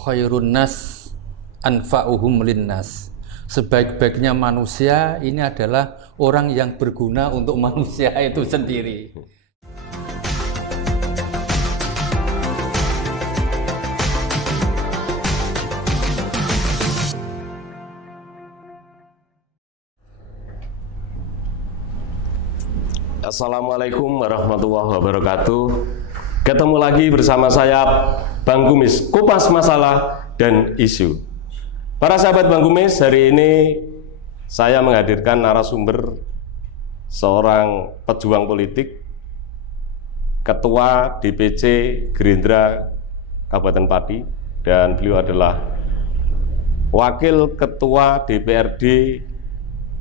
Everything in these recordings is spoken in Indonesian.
khairun nas anfa'uhum linnas. Sebaik-baiknya manusia ini adalah orang yang berguna untuk manusia itu sendiri. Assalamualaikum warahmatullahi wabarakatuh. Ketemu lagi bersama saya Bang Kumis, kupas masalah dan isu. Para sahabat Bang Kumis, hari ini saya menghadirkan narasumber seorang pejuang politik, Ketua DPC Gerindra Kabupaten Pati, dan beliau adalah Wakil Ketua DPRD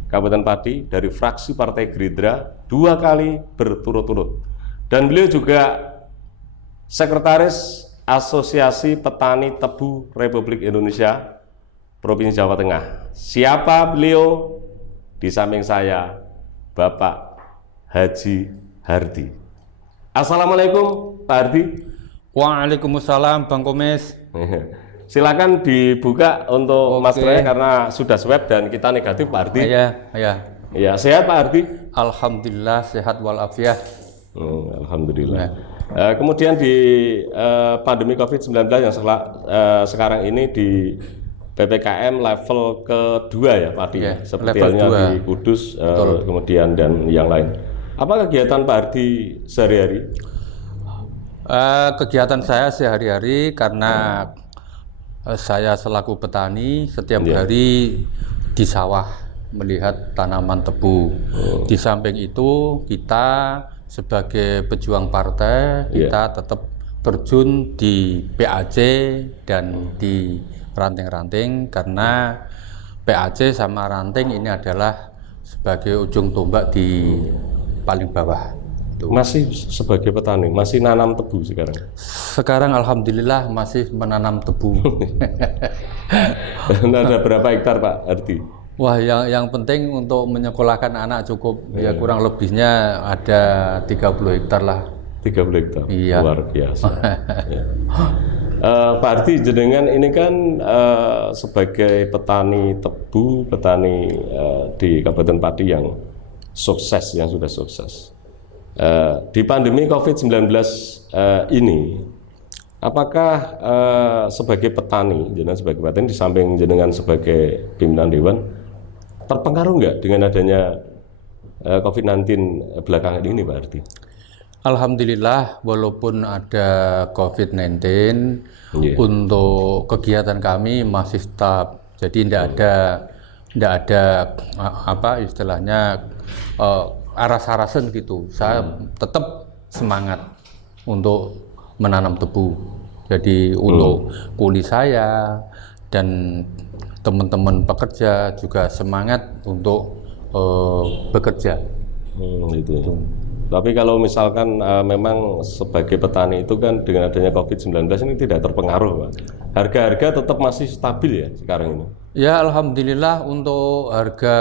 Kabupaten Pati dari fraksi Partai Gerindra 2 kali berturut-turut, dan beliau juga Sekretaris Asosiasi Petani Tebu Republik Indonesia Provinsi Jawa Tengah. Siapa beliau? Di samping saya Bapak Haji Hardi. Assalamualaikum Pak Hardi. Waalaikumsalam Bang Kumis. Silakan dibuka untuk Mas Troy karena sudah swab dan kita negatif Pak Hardi. Ya, sehat Pak Hardi? Alhamdulillah sehat walafiat. Alhamdulillah. Kemudian di pandemi COVID-19 yang sekarang ini di PPKM level kedua ya Pak Hardi, seperti halnya di Kudus, kemudian dan yang lain. Apa kegiatan Pak Hardi sehari-hari? Kegiatan saya sehari-hari karena saya selaku petani setiap hari di sawah melihat tanaman tebu. Di samping itu kita sebagai pejuang partai kita tetap terjun di PAC dan di ranting-ranting, karena PAC sama ranting ini adalah sebagai ujung tombak di paling bawah. Masih sebagai petani, masih nanam tebu sekarang? Sekarang alhamdulillah masih menanam tebu. Ada berapa hektar Pak Hardi? Wah, yang penting untuk menyekolahkan anak cukup, ya kurang lebihnya ada 30 hektar lah. 30 hektar? Iya. Luar biasa. Pak Hardi, jenengan ini kan sebagai petani tebu, petani di Kabupaten Pati yang sukses, yang sudah sukses. Di pandemi COVID-19 ini, apakah sebagai petani, jenengan sebagai petani di samping jenengan sebagai pimpinan dewan, terpengaruh nggak dengan adanya COVID-19 belakangan ini Pak Hardi? Alhamdulillah, walaupun ada COVID-19, untuk kegiatan kami masih tetap. Jadi tidak ada apa istilahnya aras-arasan gitu. Saya tetap semangat untuk menanam tebu. Jadi untuk kuli saya dan teman-teman pekerja juga semangat untuk bekerja. Gitu. Tapi kalau misalkan memang sebagai petani itu kan dengan adanya COVID-19 ini tidak terpengaruh Pak. Harga-harga tetap masih stabil ya sekarang ini? Ya alhamdulillah, untuk harga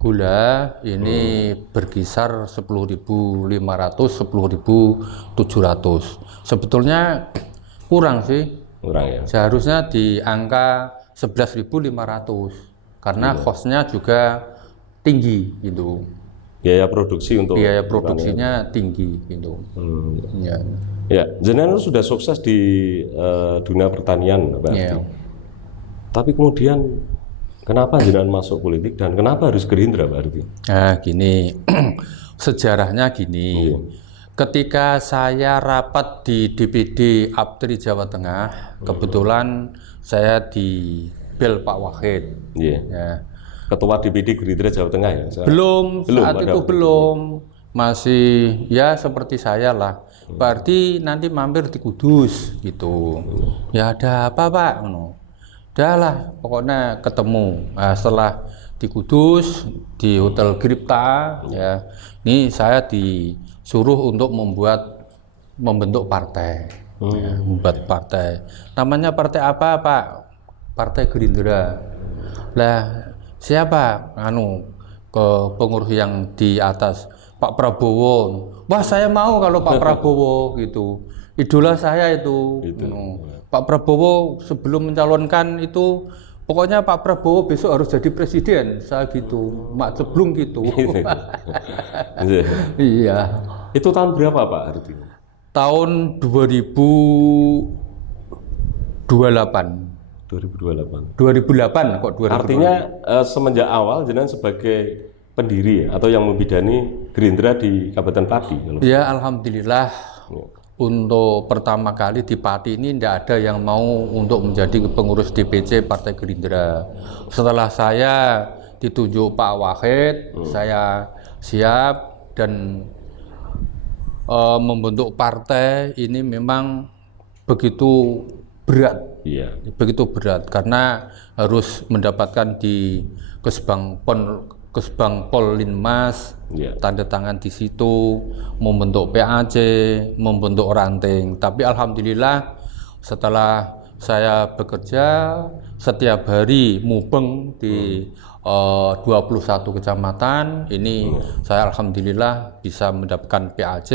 gula ini berkisar 10.500, 10.700. Sebetulnya kurang sih. Kurang ya? Seharusnya di angka 11.500 karena cost-nya juga tinggi gitu. Biaya produksi untuk biaya produksinya tinggi gitu. Ya, jenengan sudah sukses di dunia pertanian Pak Hardi. Tapi kemudian kenapa jenengan masuk politik dan kenapa harus Gerindra Pak Hardi? Nah, gini, sejarahnya gini. Ketika saya rapat di DPD APTRI Jawa Tengah, kebetulan saya di bel Pak Wahid. Ya. Ketua DPD Gerindra Jawa Tengah ya? Belum, saat itu belum. Masih ya seperti saya lah. Berarti nanti mampir di Kudus gitu. Ya ada apa Pak? Udah lah, pokoknya ketemu. Nah, setelah di Kudus, di Hotel Gripta, ya, ini saya disuruh untuk membentuk partai. Ya, membuat partai. Namanya partai apa Pak? Partai Gerindra. Lah, siapa ke pengurus yang di atas? Pak Prabowo. Wah, saya mau kalau Pak Prabowo gitu. Idola saya itu. Pak Prabowo sebelum mencalonkan itu pokoknya Pak Prabowo besok harus jadi presiden, saya gitu, mak ceblung gitu. Iya. Itu tahun berapa Pak Hardi? Tahun 2028. 2028. 2008 kok 2028. Artinya semenjak awal jenengan sebagai pendiri atau yang membidani Gerindra di Kabupaten Pati. Ya alhamdulillah. Untuk pertama kali di Pati ini tidak ada yang mau untuk menjadi pengurus DPC Partai Gerindra. Setelah saya ditunjuk Pak Wahid, saya siap dan membentuk partai ini memang begitu berat. Iya. Begitu berat karena harus mendapatkan di Kesbangpol Linmas, tanda tangan di situ, membentuk PAC, membentuk ranting. Tapi alhamdulillah setelah saya bekerja setiap hari mubeng di 21 kecamatan, ini saya alhamdulillah bisa mendapatkan PAC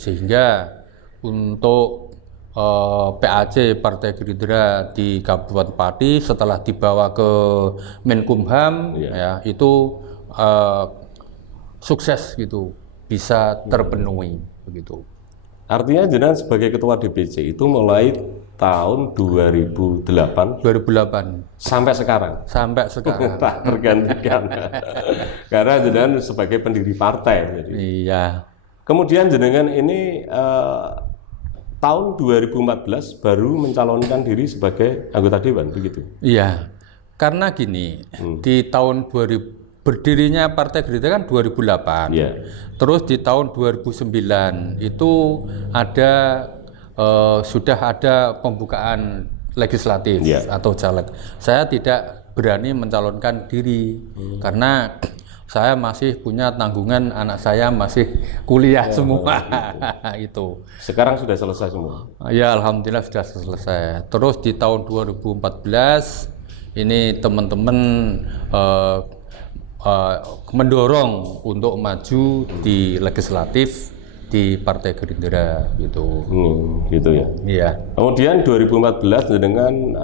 sehingga untuk PAC Partai Gerindra di Kabupaten Pati setelah dibawa ke Menkumham ya itu sukses gitu, bisa terpenuhi begitu. Artinya jenengan sebagai ketua DPC itu mulai tahun 2008 sampai sekarang. Sampai sekarang. Tak tergantikan. Karena jenengan sebagai pendiri partai jadi. Iya. Kemudian jenengan ini tahun 2014 baru mencalonkan diri sebagai anggota dewan, begitu? Iya, karena gini, di tahun 2000 berdirinya Partai Gerindra kan 2008, terus di tahun 2009 itu ada sudah ada pembukaan legislatif atau caleg. Saya tidak berani mencalonkan diri karena saya masih punya tanggungan, anak saya masih kuliah semua. Itu. Sekarang sudah selesai semua? Ya alhamdulillah sudah selesai. Terus di tahun 2014 ini teman-teman mendorong untuk maju di legislatif di Partai Gerindra gitu. Gitu ya. Iya. Kemudian 2014 dengan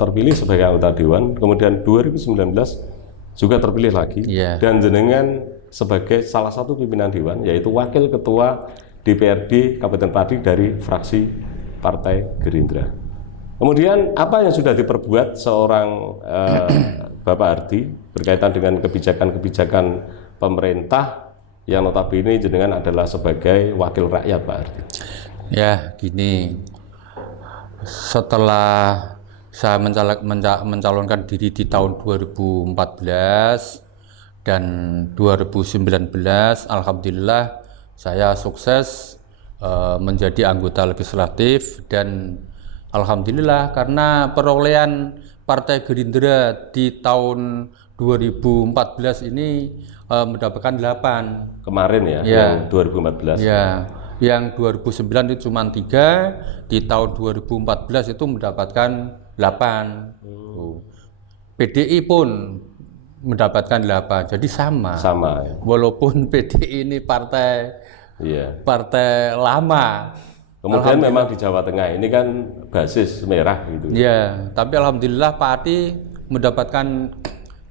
terpilih sebagai anggota dewan, kemudian 2019 juga terpilih lagi, dan jenengan sebagai salah satu pimpinan dewan, yaitu wakil ketua DPRD Kabupaten Pati dari fraksi Partai Gerindra. Kemudian apa yang sudah diperbuat seorang Bapak Hardi berkaitan dengan kebijakan-kebijakan pemerintah yang notabene jenengan adalah sebagai wakil rakyat, Pak Hardi? Ya, gini. Setelah saya mencalonkan diri di tahun 2014 dan 2019, alhamdulillah saya sukses menjadi anggota legislatif, dan alhamdulillah karena perolehan Partai Gerindra di tahun 2014 ini mendapatkan 8. Kemarin ya, yang 2014. Ya. Yang 2009 itu cuma 3, di tahun 2014 itu mendapatkan 8. PDI pun mendapatkan 8, jadi sama. Sama ya. Walaupun PDI ini partai lama. Kemudian memang di Jawa Tengah ini kan basis merah gitu. Ya, tapi alhamdulillah Pati mendapatkan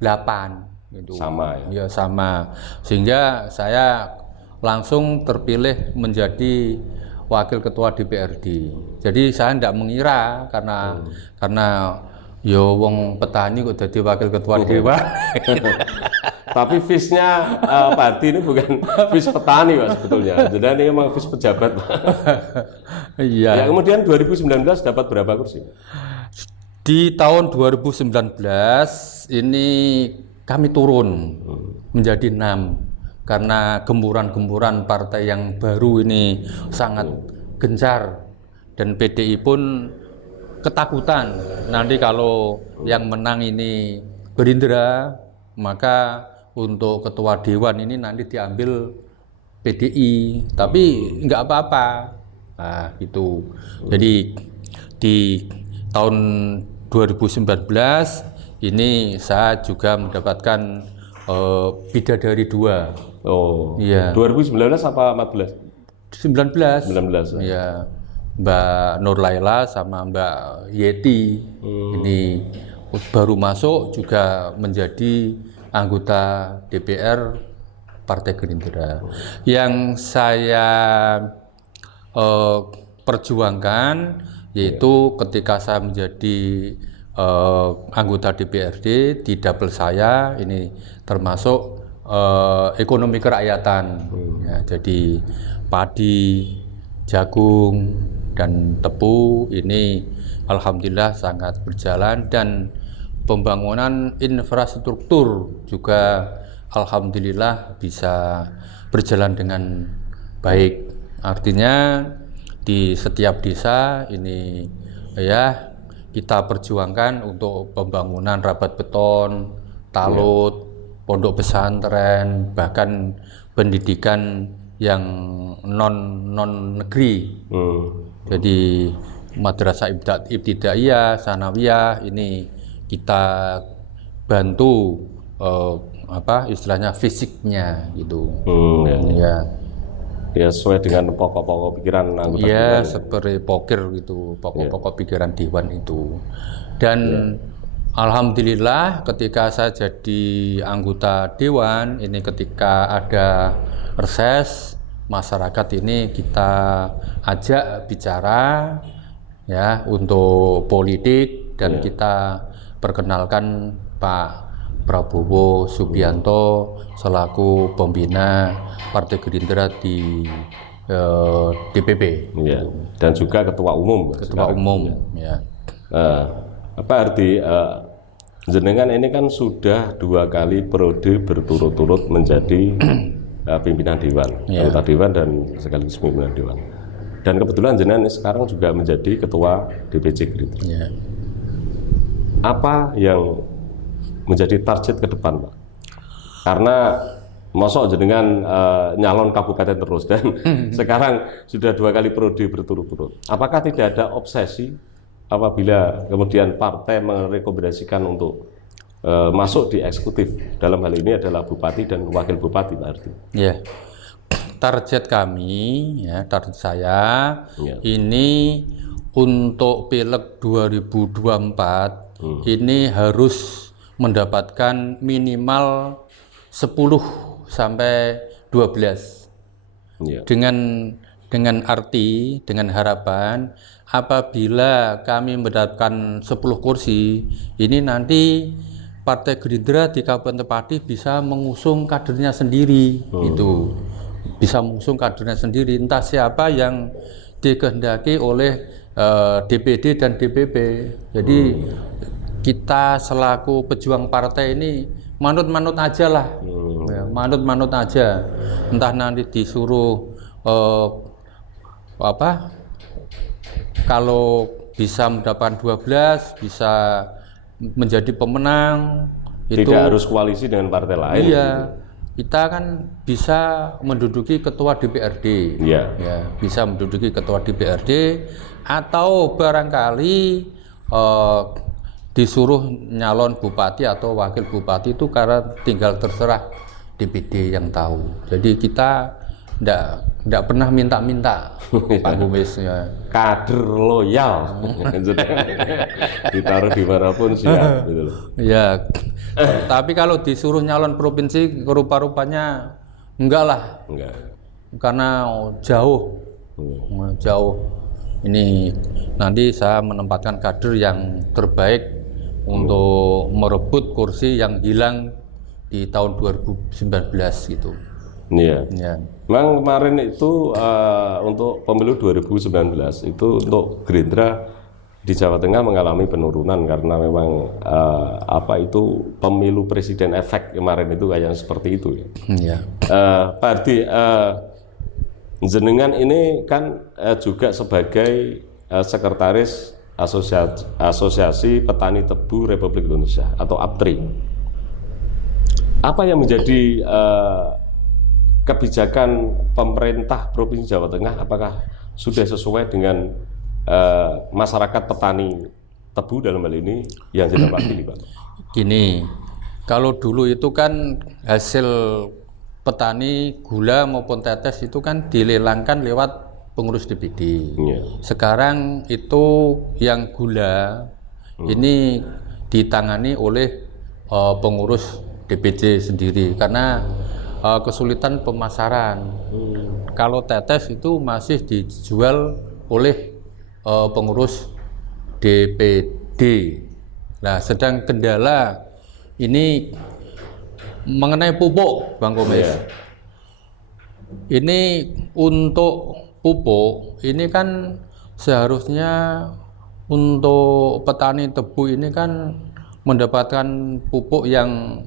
8 gitu. Sama ya. Ya, sama. Sehingga saya langsung terpilih menjadi wakil ketua DPRD. Jadi saya tidak mengira karena yo wong petani kok jadi wakil ketua dewan. Tapi visnya Pak Hardi ini bukan vis petani Pak sebetulnya. Jadi ini memang vis pejabat. Iya. Ya, kemudian 2019 dapat berapa kursi? Di tahun 2019 ini kami turun menjadi 6. Karena gemburan-gemburan partai yang baru ini sangat gencar, dan PDI pun ketakutan nanti kalau yang menang ini Gerindra, maka untuk ketua dewan ini nanti diambil PDI, tapi nggak apa-apa. Nah, gitu. Jadi di tahun 2019 ini saya juga mendapatkan bidadari 2. Oh, iya. 2019 apa 14? 19. 19. Iya. Mbak Nur Laila sama Mbak Yeti ini baru masuk juga menjadi anggota DPR Partai Gerindra. Yang saya perjuangkan yaitu ketika saya menjadi anggota DPRD di dapil saya ini termasuk ekonomi kerakyatan, ya, jadi padi, jagung, dan tebu ini alhamdulillah sangat berjalan, dan pembangunan infrastruktur juga alhamdulillah bisa berjalan dengan baik. Artinya di setiap desa ini ya kita perjuangkan untuk pembangunan rabat beton, talut, pondok pesantren, bahkan pendidikan yang non negeri. Jadi madrasah ibtidaiyah, sanawiyah ini kita bantu istilahnya fisiknya gitu. Ya sesuai dengan pokok-pokok pikiran anggota dewan. Seperti pokir gitu, pokok-pokok pikiran dewan itu. Dan alhamdulillah ketika saya jadi anggota dewan ini, ketika ada reses masyarakat ini kita ajak bicara ya untuk politik, dan kita perkenalkan Pak Prabowo Subianto selaku pembina Partai Gerindra di DPP. Ya. Dan juga ketua umum. Ketua umum. Ya. Apa arti jenengan ini kan sudah 2 kali periode berturut-turut menjadi pimpinan dewan, anggota dewan dan sekaligus pimpinan dewan. Dan kebetulan jenengan sekarang juga menjadi ketua DPC Gerindra. Ya. Apa yang menjadi target ke depan, Pak? Karena mosok jenengan nyalon kabupaten terus dan sekarang sudah 2 kali periode berturut-turut. Apakah tidak ada obsesi apabila kemudian partai merekomendasikan untuk masuk di eksekutif, dalam hal ini adalah bupati dan wakil bupati, Pak Ardi? Ya, target kami, ya, target saya ini untuk Pileg 2024 ini harus mendapatkan minimal 10 sampai 12. Dengan arti, dengan harapan apabila kami mendapatkan 10 kursi, ini nanti Partai Gerindra di Kabupaten Pati bisa mengusung kadernya sendiri. Itu bisa mengusung kadernya sendiri, entah siapa yang dikehendaki oleh DPD dan DPP. Jadi kita selaku pejuang partai ini manut-manut aja lah, manut-manut aja. Entah nanti disuruh kalau bisa mendapatkan 12, bisa menjadi pemenang. Tidak itu harus koalisi dengan partai lain. Iya, kita kan bisa menduduki ketua DPRD. Ya, bisa menduduki ketua DPRD, atau barangkali disuruh nyalon bupati atau wakil bupati itu karena tinggal terserah DPD yang tahu. Jadi kita enggak pernah minta-minta, Pak Gumis. Ya. Kader loyal, ditaruh dimanapun siap. Gitu loh. Ya, tapi kalau disuruh nyalon provinsi, rupa-rupanya enggak lah. Enggak. Karena jauh. Ini nanti saya menempatkan kader yang terbaik untuk merebut kursi yang hilang di tahun 2019 gitu. Iya. Memang kemarin itu untuk pemilu 2019 itu untuk Gerindra di Jawa Tengah mengalami penurunan karena memang itu pemilu presiden efek kemarin itu kayak seperti itu ya. Iya. Pak Ardi, jenengan ini kan juga sebagai sekretaris Asosiasi Petani Tebu Republik Indonesia atau APTRI. Apa yang menjadi kebijakan pemerintah Provinsi Jawa Tengah? Apakah sudah sesuai dengan masyarakat petani tebu dalam hal ini yang tidak pilih, Pak? Gini, kalau dulu itu kan hasil petani gula maupun tetes itu kan dilelangkan lewat pengurus DPD. Iya. Sekarang itu yang gula ini ditangani oleh pengurus DPD sendiri karena kesulitan pemasaran. Kalau tetes itu masih dijual oleh pengurus DPD. Nah, sedang kendala ini mengenai pupuk, Bang Komis. Iya. Ini untuk pupuk, ini kan seharusnya untuk petani tebu ini kan mendapatkan pupuk yang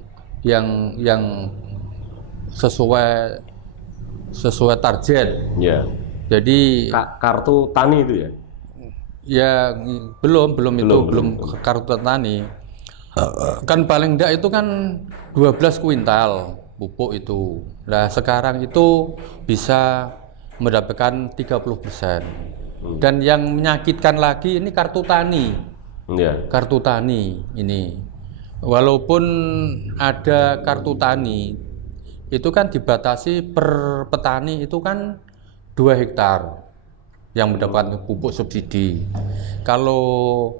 sesuai target. Ya. Jadi Kartu tani itu ya? ya belum kartu tani. Kan paling enggak itu kan 12 kuintal pupuk itu. Nah, sekarang itu bisa mendapatkan 30%. Dan yang menyakitkan lagi ini kartu tani. Ya. Kartu tani ini. Walaupun ada kartu tani, itu kan dibatasi per petani itu kan 2 hektar yang mendapat pupuk subsidi. Kalau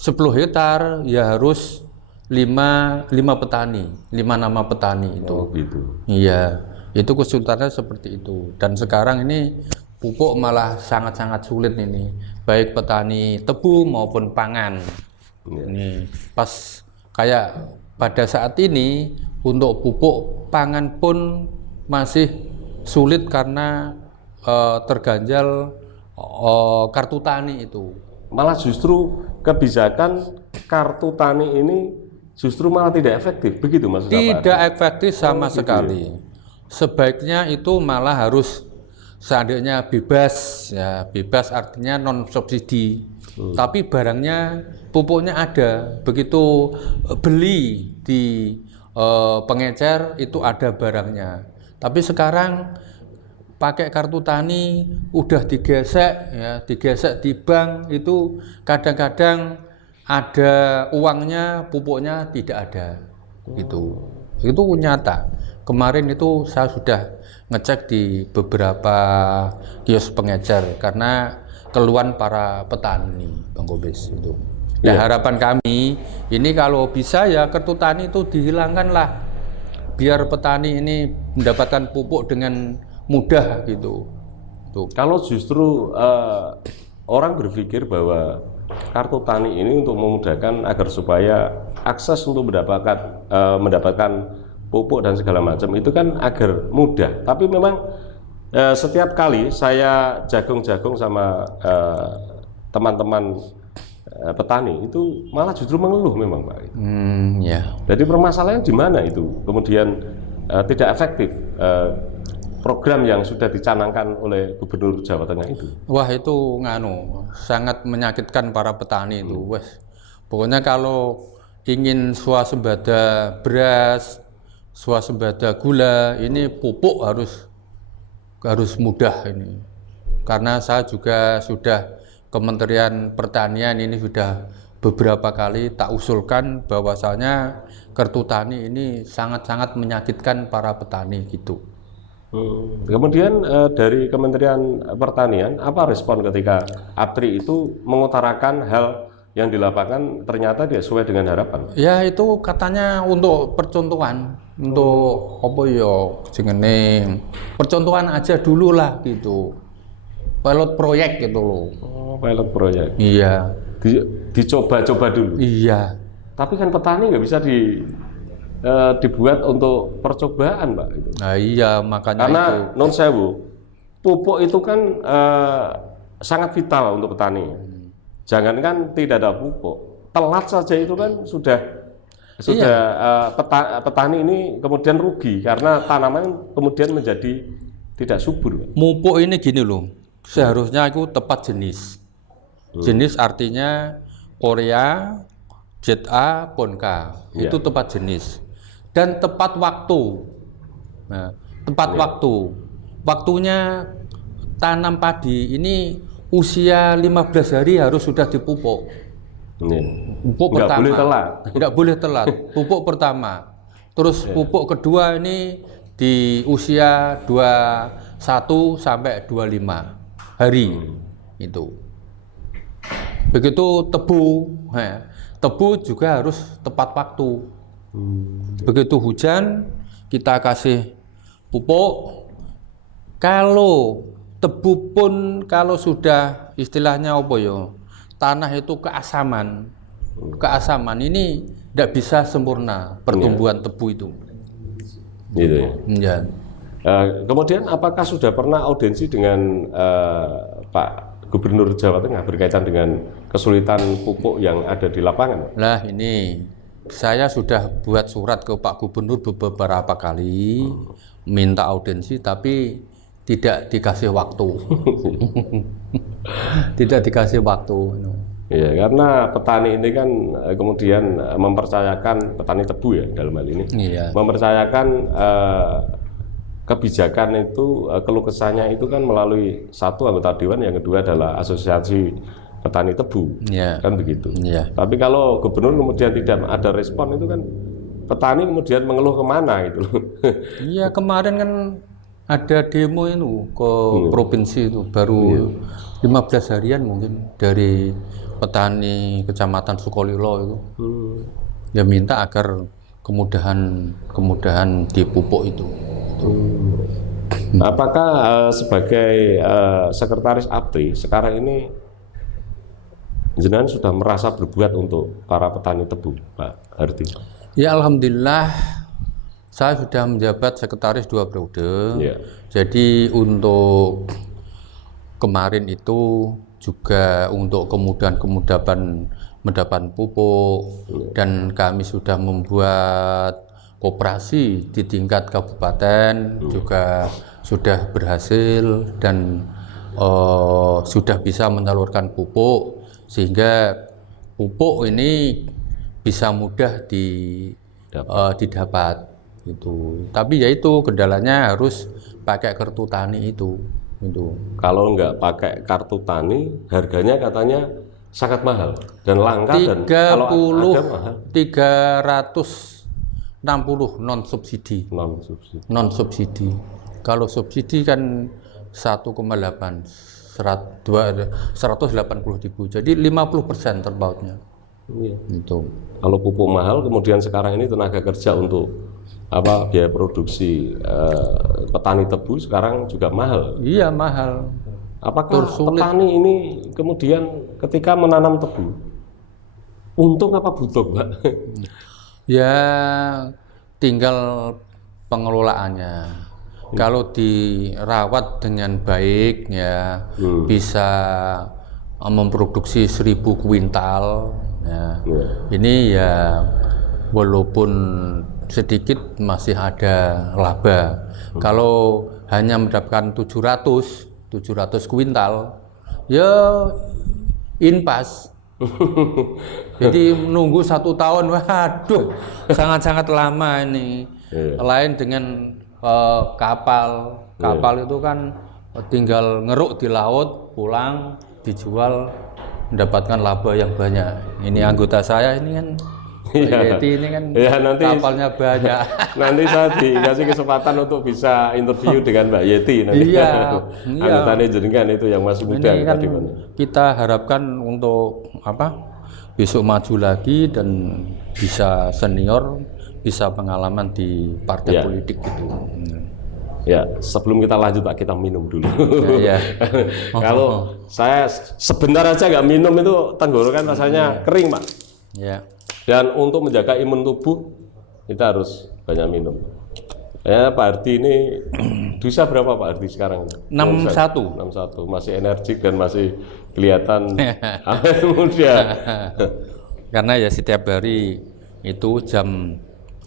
10 hektar ya harus 5 petani, 5 nama petani itu. Oh, gitu. Iya, itu kesulitannya seperti itu. Dan sekarang ini pupuk malah sangat-sangat sulit ini, baik petani tebu maupun pangan. Ya. Ini pas kayak pada saat ini untuk pupuk pangan pun masih sulit karena terganjal kartu tani itu. Malah justru kebijakan kartu tani ini justru malah tidak efektif, begitu maksud Bapak? Tidak efektif sama gitu sekali. Sebaiknya itu malah harus seandainya bebas, ya bebas artinya non subsidi. Tapi barangnya, pupuknya ada. Begitu beli di pengecer itu ada barangnya. Tapi sekarang pakai kartu tani udah digesek di bank itu kadang-kadang ada uangnya, pupuknya tidak ada. Itu nyata. Kemarin itu saya sudah ngecek di beberapa kios pengecer karena keluhan para petani, Bang Komis itu. Nah, harapan kami ini kalau bisa ya kartu tani itu dihilangkan lah, biar petani ini mendapatkan pupuk dengan mudah gitu. Tuh. Kalau justru orang berpikir bahwa kartu tani ini untuk memudahkan agar supaya akses untuk mendapatkan pupuk dan segala macam itu kan agar mudah. Tapi memang setiap kali saya jagung-jagung sama teman-teman petani itu malah justru mengeluh memang, Pak. Ya. Jadi permasalahan di mana itu? Kemudian tidak efektif program yang sudah dicanangkan oleh Gubernur Jawa Tengah itu. Wah, itu sangat menyakitkan para petani itu. Pokoknya kalau ingin swasembada beras, swasembada gula, ini pupuk harus mudah ini. Karena saya juga sudah Kementerian Pertanian ini sudah beberapa kali tak usulkan bahwasanya kartu tani ini sangat-sangat menyakitkan para petani gitu. Kemudian dari Kementerian Pertanian, apa respon ketika APRI itu mengutarakan hal yang di lapangan ternyata tidak sesuai dengan harapan? Ya itu katanya untuk percontohan, untuk apa ya jenenge percontohan aja dulu lah gitu. Pilot proyek gitu loh. Oh, pilot proyek. Iya. Dicoba-coba dulu. Iya. Tapi kan petani nggak bisa dibuat untuk percobaan, Pak. Nah iya makanya karena itu. non sewu, pupuk itu kan sangat vital untuk petani. Jangankan tidak ada pupuk, telat saja itu kan sudah petani ini kemudian rugi karena tanaman kemudian menjadi tidak subur. Pupuk ini gini loh, seharusnya itu tepat jenis. Jenis artinya Korea, ZA, Ponka, itu tepat jenis. Dan tepat waktu. Nah, tepat waktu. Waktunya tanam padi ini usia 15 hari harus sudah dipupuk. Pupuk pertama. Boleh telat. Tidak boleh telat. Pupuk pertama. Terus pupuk kedua ini di usia 21 sampai 25. hari itu. Begitu tebu, tebu juga harus tepat waktu. Begitu hujan kita kasih pupuk. Kalau tebu pun kalau sudah istilahnya apa ya, tanah itu keasaman ini tidak bisa sempurna pertumbuhan tebu itu. Gitu ya. Ya. Kemudian apakah sudah pernah audiensi dengan Pak Gubernur Jawa Tengah berkaitan dengan kesulitan pupuk yang ada di lapangan? Nah ini saya sudah buat surat ke Pak Gubernur beberapa kali minta audiensi, tapi tidak dikasih waktu. Tidak dikasih waktu. Ya, karena petani ini kan kemudian mempercayakan, petani tebu ya dalam hal ini, mempercayakan kebijakan itu, keluh kesahnya itu kan melalui satu anggota dewan, yang kedua adalah asosiasi petani tebu, kan begitu. Tapi kalau gubernur kemudian tidak ada respon, itu kan petani kemudian mengeluh kemana gitu. Iya, kemarin kan ada demo itu ke provinsi itu baru 15 harian mungkin dari petani Kecamatan Sukolilo itu. Ya minta agar kemudahan dipupuk itu. Apakah sebagai sekretaris APRI sekarang ini jenengan sudah merasa berbuat untuk para petani tebu, Pak Hardi? Ya alhamdulillah, saya sudah menjabat sekretaris 2 periode. Jadi untuk kemarin itu juga untuk kemudahan mendapat pupuk, dan kami sudah membuat koperasi di tingkat kabupaten juga sudah berhasil, dan sudah bisa menyalurkan pupuk sehingga pupuk ini bisa mudah didapat gitu. Tapi ya itu kendalanya harus pakai kartu tani itu. Kalau nggak pakai kartu tani, harganya katanya sangat mahal dan langka, dan kalau ada mahal. 360 non subsidi. Kalau subsidi kan 1,8, 180.000. Jadi 50% terpautnya. Itu. Kalau pupuk mahal, kemudian sekarang ini tenaga kerja untuk biaya produksi petani tebu sekarang juga mahal. Iya, mahal. Apakah petani ini kemudian ketika menanam tebu untung apa butuh, Pak? Ya tinggal pengelolaannya. Kalau dirawat dengan baik ya bisa memproduksi 1000 kuintal. Ini ya walaupun sedikit masih ada laba. Kalau hanya mendapatkan 700 kuintal, ya impas. Jadi menunggu 1 tahun, waduh, sangat-sangat lama ini. Lain dengan kapal itu kan tinggal ngeruk di laut, pulang, dijual, mendapatkan laba yang banyak. Ini anggota saya ini kan. Yeti ini kan nanti, kapalnya banyak. Nanti saya dikasih kesempatan untuk bisa interview dengan Mbak Yeti nanti. Anggotanya jenengan itu yang masih muda. Ini kan kita harapkan untuk besok maju lagi dan bisa senior, bisa pengalaman di partai politik gitu. Ya, sebelum kita lanjut Pak, kita minum dulu. Kalau saya sebentar aja nggak minum itu tenggorokan rasanya kering, Pak. Dan untuk menjaga imun tubuh kita harus banyak minum. Ya, Pak Hardi ini usia berapa Pak Hardi sekarang? 61, masih energik dan masih kelihatan muda. Karena ya setiap hari itu jam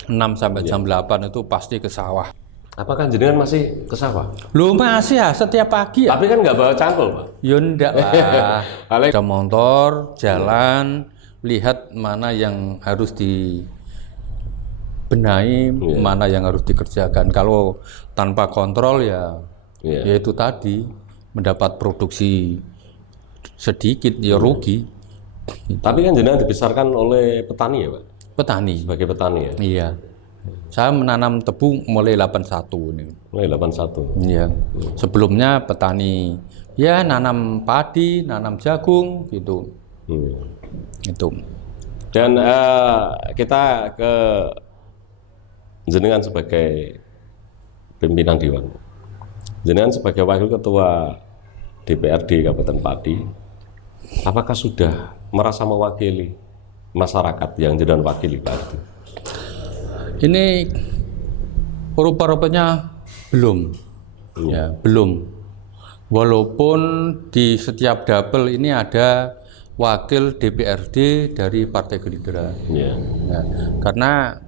6 sampai jam 8 itu pasti ke sawah. Apakah jenengan masih ke sawah? Lu masih ya setiap pagi ya. Tapi kan nggak bawa cangkul, Pak? Ya enggak lah. Ada motor, jalan, lihat mana yang harus dibenahi, mana yang harus dikerjakan. Kalau tanpa kontrol ya itu tadi mendapat produksi sedikit ya rugi. Tapi kan jenengan dibesarkan oleh petani ya, Pak? Petani. Sebagai petani ya? Iya. Saya menanam tebu mulai 81 ini. Mulai 81. Iya. Sebelumnya petani ya nanam padi, nanam jagung gitu. Itu. Dan kita ke jenengan sebagai pimpinan Dewan, jenengan sebagai wakil ketua DPRD Kabupaten Pati, apakah sudah merasa mewakili masyarakat yang jenengan wakili Pak itu? Ini rupa-rupanya belum, ya belum. Walaupun di setiap dapil ini ada wakil DPRD dari Partai Gerindra, ya, karena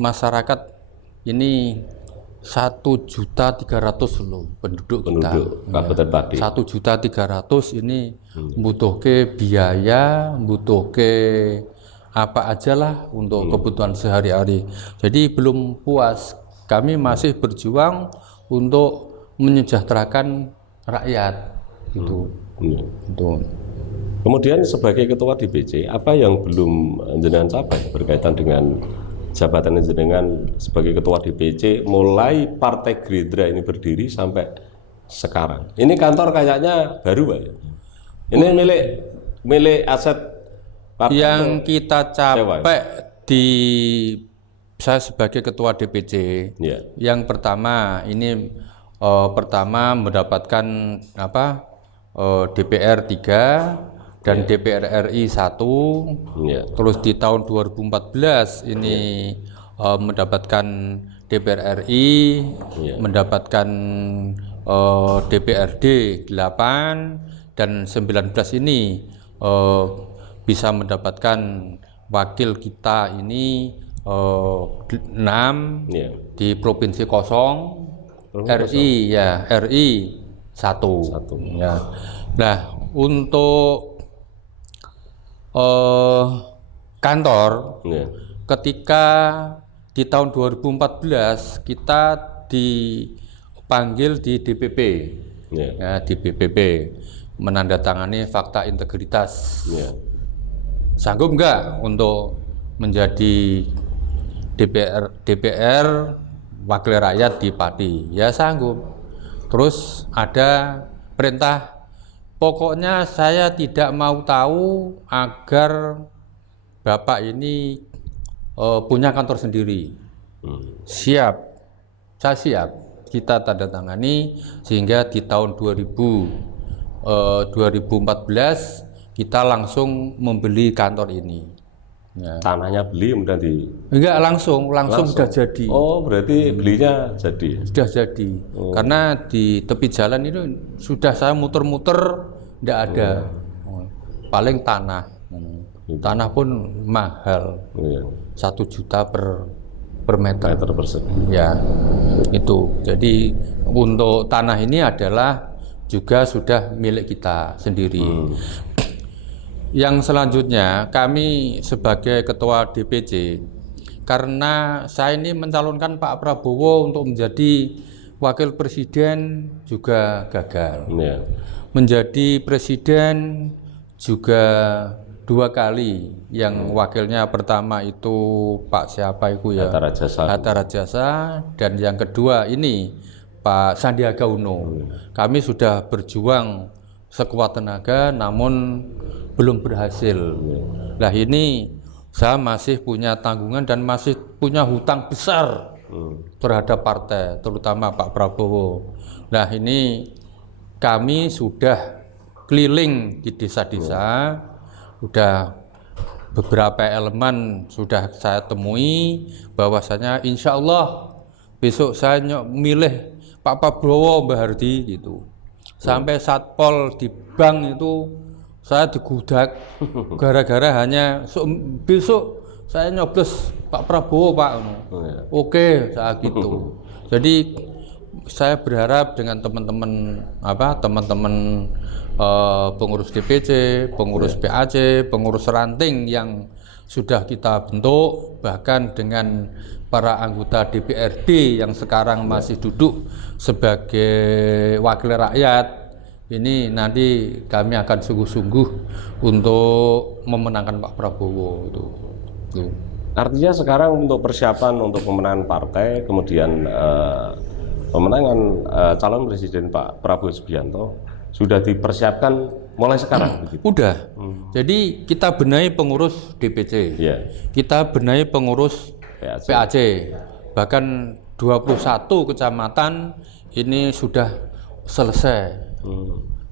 masyarakat ini 1.300.000 loh penduduk kita. Kabupaten Pati. 1.300.000 ini butuhke biaya, butuhke apa aja lah untuk kebutuhan sehari-hari. Jadi belum puas. Kami masih berjuang untuk menyejahterakan rakyat. Gitu. Kemudian sebagai ketua DPC, apa yang belum jenengan capai berkaitan dengan jabatan jenengan sebagai ketua DPC mulai Partai Gerindra ini berdiri sampai sekarang? Ini kantor kayaknya baru, Pak. Ini milik aset partai yang kita capai sewa, di saya sebagai ketua DPC. ya. Yang pertama ini pertama mendapatkan DPR 3 dan DPR RI 1. Ya. Terus di tahun 2014 ini mendapatkan DPR RI, mendapatkan DPRD 8 dan 19 ini bisa mendapatkan wakil kita ini 6 di Provinsi Kosong. RI ya, RI 1. Ya. Nah, untuk kantor, ketika di tahun 2014 kita dipanggil di DPP, ya, di BPP menandatangani fakta integritas. Sanggup nggak untuk menjadi DPR wakil rakyat di Pati? Ya sanggup. Terus ada perintah, pokoknya saya tidak mau tahu agar Bapak ini punya kantor sendiri. Siap, saya siap. Kita tanda tangani sehingga di tahun 2014 kita langsung membeli kantor ini. Ya. Tanahnya beli kemudian enggak langsung sudah jadi. Oh, berarti belinya jadi. Sudah jadi. Karena di tepi jalan itu sudah saya muter-muter enggak ada. Paling tanah. Tanah pun mahal. 1 juta per meter persegi. Ya. Itu. Jadi untuk tanah ini adalah juga sudah milik kita sendiri. Yang selanjutnya kami sebagai ketua DPC, karena saya ini mencalonkan Pak Prabowo untuk menjadi wakil presiden juga gagal. Menjadi presiden juga 2 kali. Yang wakilnya pertama itu Pak siapa itu ya? Hatta Rajasa. Dan yang kedua ini Pak Sandiaga Uno. Kami sudah berjuang sekuat tenaga namun belum berhasil. Nah ini saya masih punya tanggungan dan masih punya hutang besar terhadap partai, terutama Pak Prabowo. Nah ini kami sudah keliling di desa-desa, sudah beberapa elemen sudah saya temui bahwasanya insya Allah besok saya milih Pak Prabowo Mbak Hardi gitu. Sampai satpol di bank itu saya digudak gara-gara hanya besok saya nyoblos Pak Prabowo Pak. Oke, saat gitu. Jadi saya berharap dengan teman-teman pengurus DPC, pengurus PAC, pengurus ranting yang sudah kita bentuk, bahkan dengan para anggota DPRD yang sekarang masih duduk sebagai wakil rakyat. Ini nanti kami akan sungguh-sungguh untuk memenangkan Pak Prabowo itu. Artinya sekarang untuk persiapan untuk pemenangan partai, kemudian pemenangan calon presiden Pak Prabowo Subianto, sudah dipersiapkan mulai sekarang begitu. Udah. Jadi kita benahi pengurus DPC. Ya. Kita benahi pengurus PAC. PAC. Bahkan 21 kecamatan ini sudah selesai.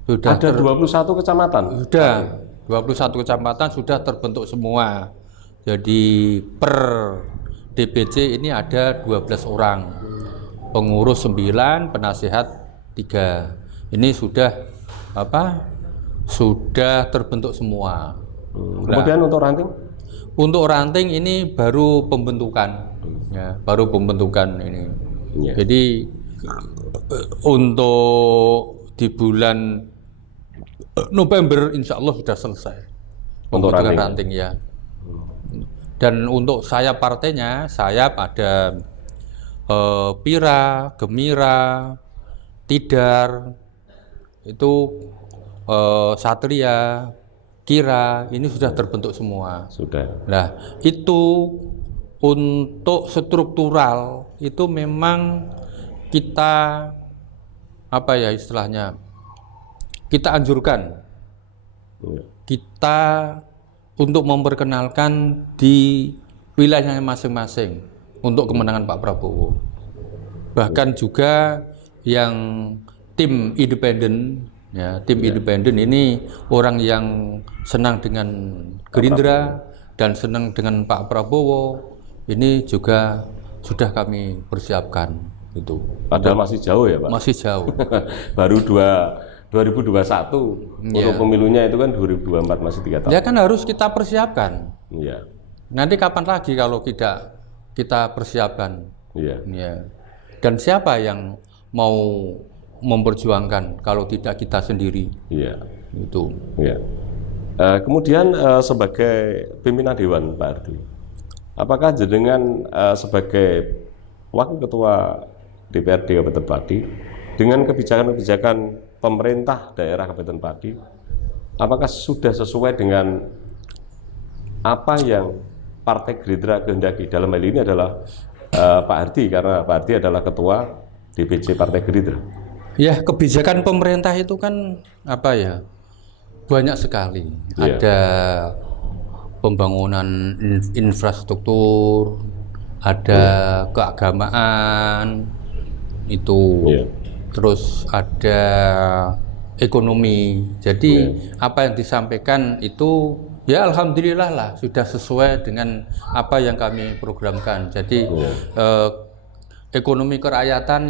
Sudah Ada 21 kecamatan. Sudah 21 kecamatan sudah terbentuk semua. Jadi per DPC ini ada 12 orang. Pengurus 9, penasihat 3. Ini sudah sudah terbentuk semua. Kemudian untuk ranting? Untuk ranting ini baru pembentukan, ya, baru pembentukan ini. Ya. Jadi untuk di bulan November insya Allah sudah selesai Untuk pembentukan ranting. ranting ya. Dan untuk sayap partainya, sayap ada Pira, Gemira, Tidar, itu Satria, Kira, ini sudah terbentuk semua. Sudah. Nah, itu untuk struktural itu memang kita istilahnya kita anjurkan kita untuk memperkenalkan di wilayahnya masing-masing untuk kemenangan Pak Prabowo. Bahkan juga yang tim independen, ya, tim independen ini orang yang senang dengan Gerindra dan senang dengan Pak Prabowo, ini juga sudah kami persiapkan itu. Padahal masih jauh ya Pak? Masih jauh. Baru 2021, untuk pemilunya itu kan 2024, masih 3 tahun. Ya kan harus kita persiapkan. Iya. Nanti kapan lagi kalau tidak kita persiapkan? Iya. Ya. Dan siapa yang mau memperjuangkan kalau tidak kita sendiri? Iya. Itu. Iya. Kemudian sebagai pimpinan Dewan Pak Ardi, apakah jenengan sebagai Wakil Ketua DPRD Kabupaten Pati dengan kebijakan-kebijakan pemerintah daerah Kabupaten Pati, apakah sudah sesuai dengan apa yang Partai Gerindra kehendaki? Dalam hal ini adalah Pak Ardi, karena Pak Ardi adalah Ketua DPC Partai Gerindra. Ya, kebijakan pemerintah itu kan banyak sekali. Iya. Ada pembangunan infrastruktur, ada keagamaan, itu. Iya. Terus ada ekonomi. Jadi apa yang disampaikan itu ya alhamdulillah lah sudah sesuai dengan apa yang kami programkan. Jadi ekonomi kerakyatan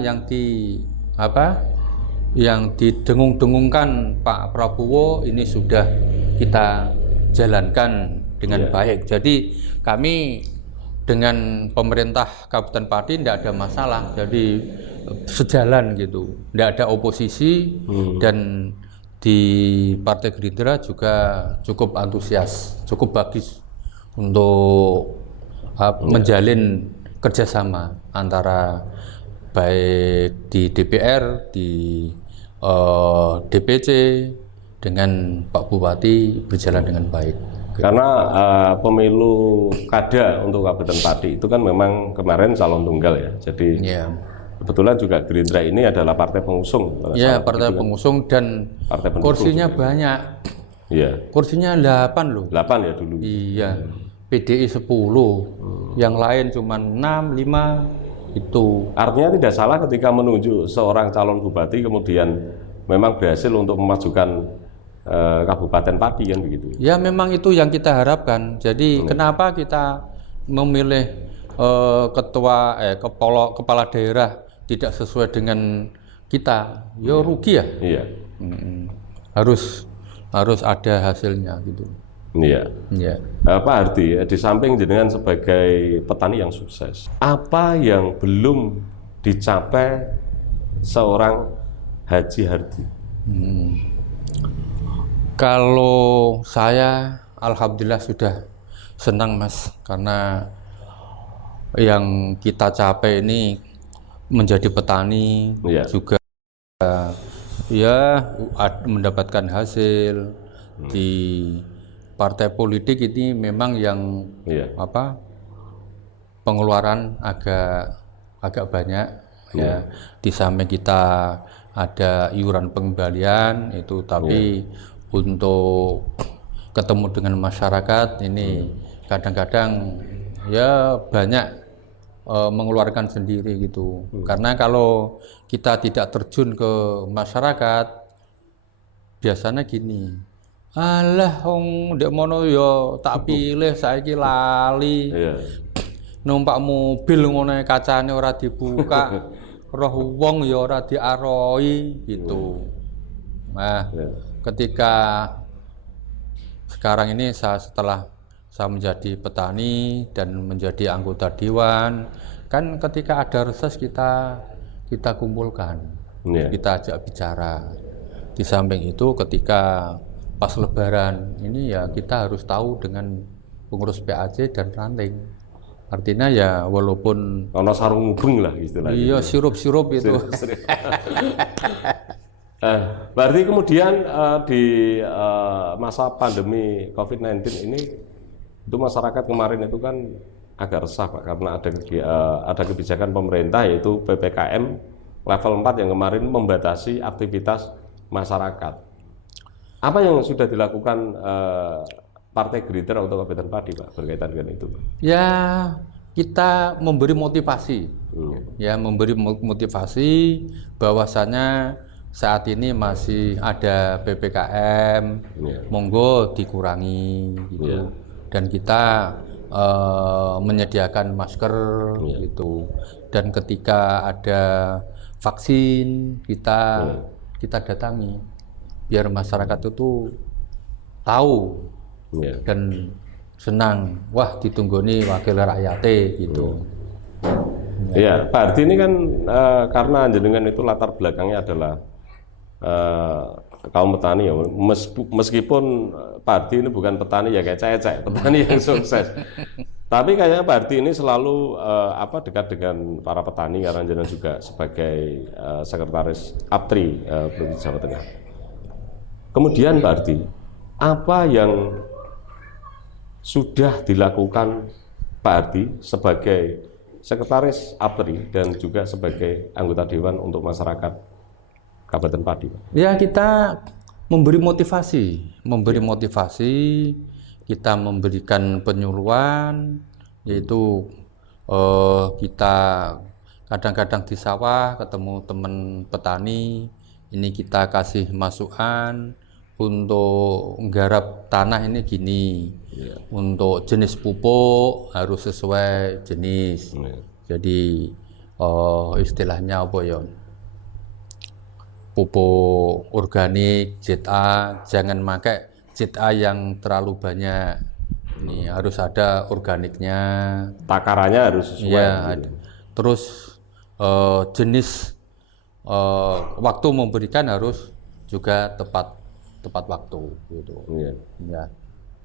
yang didengung-dengungkan Pak Prabowo ini sudah kita jalankan dengan baik. Jadi kami dengan pemerintah Kabupaten Pati tidak ada masalah. Jadi sejalan gitu, tidak ada oposisi. Dan di Partai Gerindra juga cukup antusias, cukup bagus untuk menjalin kerjasama antara baik di DPR, di DPC dengan Pak Bupati berjalan dengan baik. Karena pemilu kada untuk Kabupaten Pati itu kan memang kemarin calon tunggal ya. Jadi kebetulan juga Gerindra ini adalah partai pengusung. Ya, partai pengusung dan partai kursinya juga banyak. Iya. Kursinya 8 loh. 8 ya dulu. Iya. PDI 10. Yang lain cuma 6, 5 itu. Artinya tidak salah ketika menunjuk seorang calon bupati kemudian memang berhasil untuk memajukan Kabupaten Pati kan begitu. Ya memang itu yang kita harapkan. Jadi kenapa kita memilih kepala daerah tidak sesuai dengan kita? Ya rugi ya. Iya. Harus ada hasilnya gitu. Iya. Iya. Pak Hardi, di samping jenengan sebagai petani yang sukses, apa yang belum dicapai seorang Haji Hardi? Kalau saya alhamdulillah sudah senang Mas, karena yang kita capai ini menjadi petani juga mendapatkan hasil. Di partai politik ini memang yang pengeluaran agak banyak ya. Di samping kita ada iuran pengembalian itu, tapi untuk ketemu dengan masyarakat ini kadang-kadang ya banyak mengeluarkan sendiri gitu. Karena kalau kita tidak terjun ke masyarakat, biasanya gini, alah wong ndek mono ya tak pilih saiki lali. Numpak mobil ngono kacane ora dibuka, roh wong ya ora diaroi gitu. Nah, ketika sekarang ini setelah saya menjadi petani dan menjadi anggota dewan, kan ketika ada reses kita kumpulkan, kita ajak bicara. Di samping itu ketika pas lebaran ini ya kita harus tahu dengan pengurus PAC dan ranting. Artinya ya walaupun ono sarung mubeng lah istilahnya. Iya, sirup-sirup itu. Berarti kemudian di masa pandemi COVID-19 ini itu masyarakat kemarin itu kan agak resah Pak, karena ada kebijakan pemerintah yaitu PPKM level 4 yang kemarin membatasi aktivitas masyarakat. Apa yang sudah dilakukan Partai Gerindra untuk Kabupaten Pati Pak berkaitan dengan itu Pak? Ya, kita memberi motivasi. Ya, memberi motivasi bahwasanya saat ini masih ada PPKM, monggo dikurangi gitu. Dan kita menyediakan masker gitu. Dan ketika ada vaksin kita datangi biar masyarakat itu tahu dan senang, wah ditunggoni wakil rakyate gitu. Iya, Pak Hardi ini kan karena jenengan itu latar belakangnya adalah kaum petani ya, meskipun Pak Hardi ini bukan petani ya kayak cecek, petani yang sukses. Tapi kayaknya Pak Hardi ini selalu dekat dengan para petani karena jenengan juga sebagai sekretaris APTRI Provinsi Jawa Tengah. Kemudian Pak Hardi, apa yang sudah dilakukan Pak Hardi sebagai sekretaris APTRI dan juga sebagai anggota dewan untuk masyarakat Kabupaten Pati? Ya, kita memberi motivasi, kita memberikan penyuluhan, yaitu kita kadang-kadang di sawah ketemu teman petani, ini kita kasih masukan untuk nggarap tanah ini gini, untuk jenis pupuk harus sesuai jenis. Jadi istilahnya apa ya? Pupuk organik, ZA, jangan pakai ZA yang terlalu banyak. Ini harus ada organiknya. Takarannya harus sesuai. Ya, terus jenis waktu memberikan harus juga tepat waktu gitu.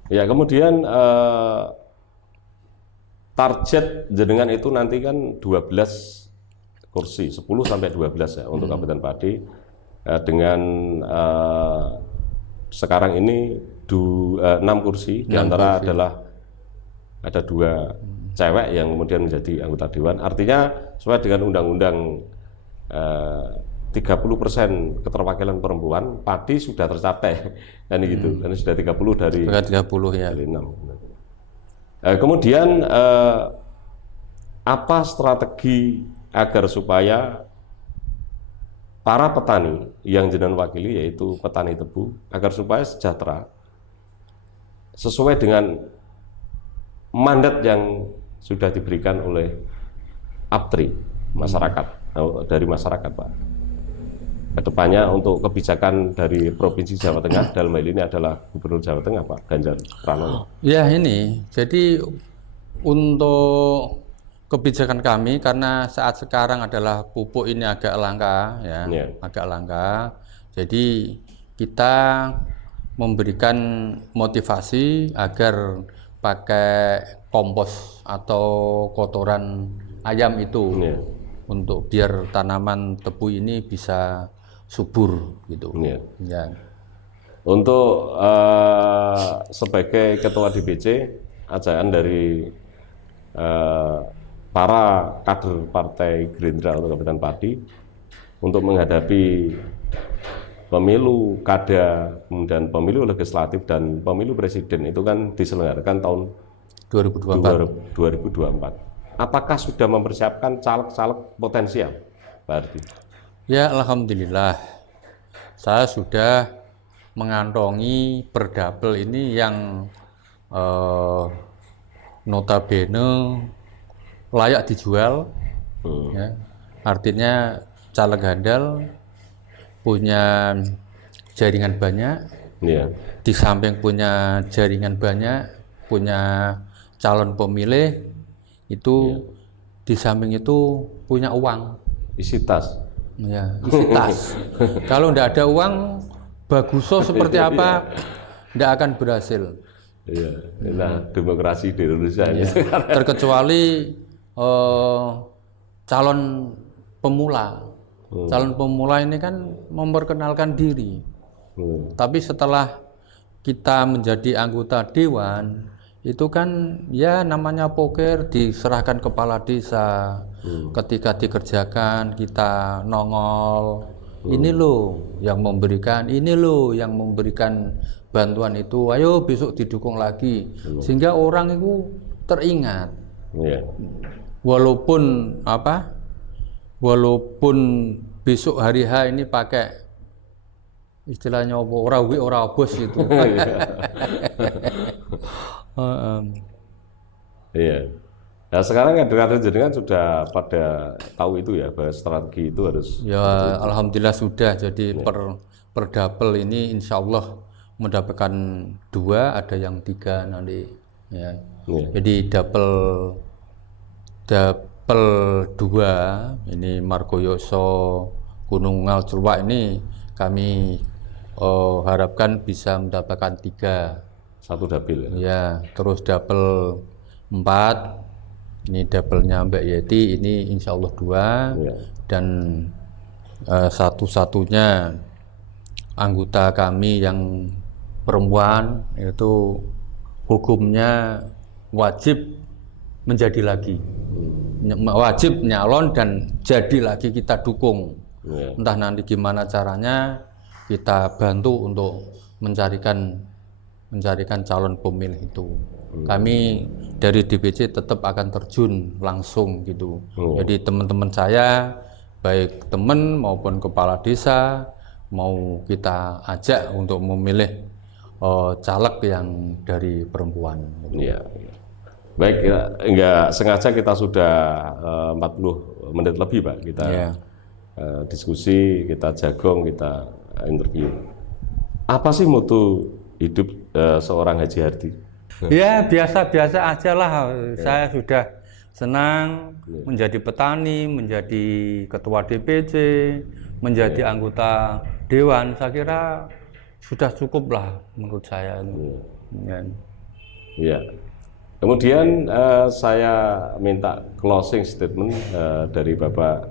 Ya, kemudian target jenengan itu nanti kan 12 kursi, 10 sampai 12 ya untuk Kabupaten Pati. Dengan sekarang ini 6 kursi, di antara adalah ada 2 cewek yang kemudian menjadi anggota dewan. Artinya sesuai dengan undang-undang 30% keterwakilan perempuan, Pati sudah tercapai kan gitu. Dan sudah 30 dari 30 ya. Dari 6. Kemudian apa strategi agar supaya para petani yang jenengan wakili, yaitu petani tebu, agar supaya sejahtera sesuai dengan mandat yang sudah diberikan oleh APTRI dari masyarakat Pak. Kedepannya untuk kebijakan dari Provinsi Jawa Tengah dalam hal ini adalah Gubernur Jawa Tengah Pak Ganjar Pranowo. Ya, ini jadi untuk kebijakan kami, karena saat sekarang adalah pupuk ini agak langka ya, agak langka. Jadi kita memberikan motivasi agar pakai kompos atau kotoran ayam itu untuk biar tanaman tebu ini bisa subur gitu. Ya. Untuk sebagai ketua DPC, ajakan dari para kader Partai Gerindra untuk Kabupaten Pati, untuk menghadapi pemilu kada, kemudian pemilu legislatif dan pemilu presiden itu kan diselenggarakan tahun 2024. Apakah sudah mempersiapkan caleg-caleg potensial, Pak Hardi? Ya, alhamdulillah. Saya sudah mengantongi perdapel ini yang notabene layak dijual. Ya. Artinya caleg handal, punya jaringan banyak, di samping punya jaringan banyak, punya calon pemilih, itu di samping itu punya uang. Isi tas. Ya, isi tas. Kalau tidak ada uang, baguso seperti apa, tidak akan berhasil. Iya, nah demokrasi di Indonesia ini. Terkecuali calon pemula. Calon pemula ini kan memperkenalkan diri. Tapi setelah kita menjadi anggota dewan, itu kan ya namanya poker, diserahkan kepala desa. Ketika dikerjakan kita nongol. Ini loh yang memberikan, ini loh yang memberikan bantuan itu. Ayo besok didukung lagi. Sehingga orang itu teringat. Walaupun besok hari H ini pakai istilahnya ora wi ora bos itu. Iya. Nah sekarang kader-kader jenengan sudah pada tahu itu ya, bahwa strategi itu harus. Ya alhamdulillah sudah. Jadi perdapel ini insya Allah mendapatkan 2, ada yang 3 nanti. Ya. Jadi dapel 2 ini Margoyoso Gunung Ngalculwak ini kami harapkan bisa mendapatkan 3. 1 dapil ya. Terus dapel 4 ini dapelnya Mbak Yeti ini insya Allah 2 dan satu-satunya anggota kami yang perempuan itu hukumnya wajib menjadi lagi, wajib nyalon dan jadi lagi kita dukung. Entah nanti gimana caranya kita bantu untuk mencarikan calon pemilih itu. Kami dari DPC tetap akan terjun langsung gitu. Jadi teman-teman saya baik teman maupun kepala desa mau kita ajak untuk memilih caleg yang dari perempuan. Iya. Baik, enggak sengaja kita sudah 40 menit lebih Pak, kita diskusi, kita jagong, kita interview. Apa sih mutu hidup seorang Haji Hardi? Ya biasa-biasa aja lah, saya sudah senang menjadi petani, menjadi ketua DPC, menjadi anggota dewan, saya kira sudah cukup lah menurut saya. Iya. Kemudian saya minta closing statement dari Bapak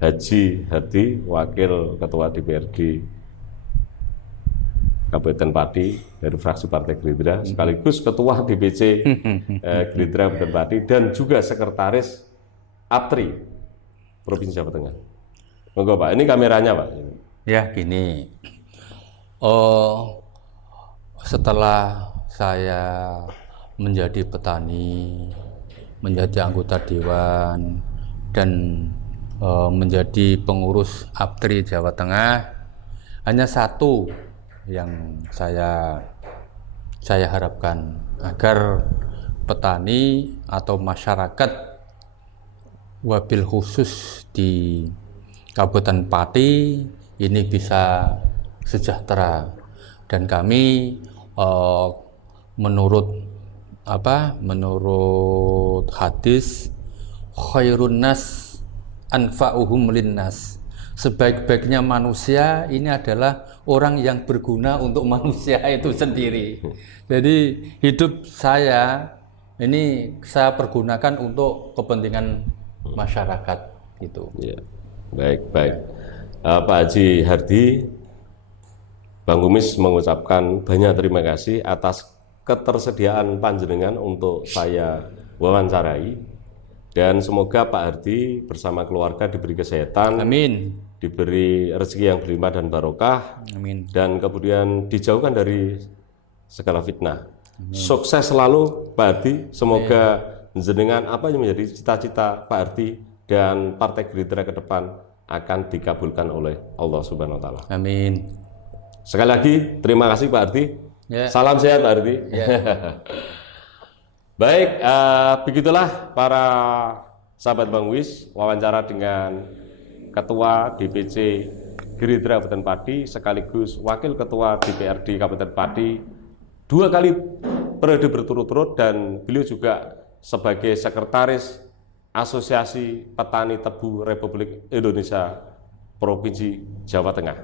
Haji Hardi, Wakil Ketua DPRD Kabupaten Pati dari fraksi Partai Gerindra, sekaligus Ketua DPC Gerindra Kabupaten Pati dan juga Sekretaris APTRI Provinsi Jawa Tengah. Monggo Pak, ini kameranya Pak. Ya gini, setelah saya menjadi petani, menjadi anggota dewan, dan menjadi pengurus APTRI Jawa Tengah, hanya satu yang saya harapkan, agar petani atau masyarakat wabil khusus di Kabupaten Pati ini bisa sejahtera. Dan kami menurut hadis khairun nas anfa'uhum linnas, sebaik-baiknya manusia ini adalah orang yang berguna untuk manusia itu sendiri. Jadi hidup saya ini saya pergunakan untuk kepentingan masyarakat gitu. Ya. Baik. Pak Haji Hardi, Bang Kumis mengucapkan banyak terima kasih atas ketersediaan panjenengan untuk saya wawancarai, dan semoga Pak Hardi bersama keluarga diberi kesehatan. Amin. diberi rezeki yang berlimpah dan barokah, Amin. dan kemudian dijauhkan dari segala fitnah. Sukses selalu Pak Hardi, semoga jenengan apa yang menjadi cita-cita Pak Hardi dan Partai Gerindra ke depan akan dikabulkan oleh Allah Subhanahu wa taala. Amin. Sekali lagi terima kasih Pak Hardi. Ya. Salam sehat Pak Hardi. Baik, begitulah para sahabat Bang Wis, wawancara dengan Ketua DPC Gerindra Kabupaten Pati sekaligus Wakil Ketua DPRD Kabupaten Pati 2 kali periode berturut-turut, dan beliau juga sebagai Sekretaris Asosiasi Petani Tebu Republik Indonesia Provinsi Jawa Tengah.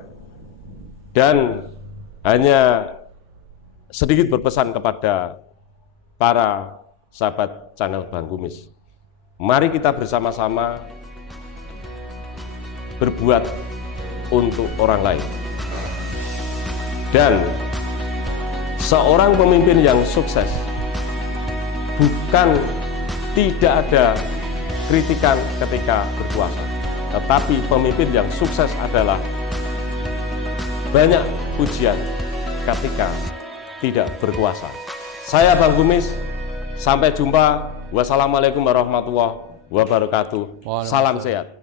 Dan hanya sedikit berpesan kepada para sahabat channel Bang Kumis. Mari kita bersama-sama berbuat untuk orang lain. Dan seorang pemimpin yang sukses bukan tidak ada kritikan ketika berkuasa, tetapi pemimpin yang sukses adalah banyak pujian ketika tidak berkuasa. Saya Bang Kumis, sampai jumpa. Wassalamualaikum warahmatullahi wabarakatuh. Salam sehat.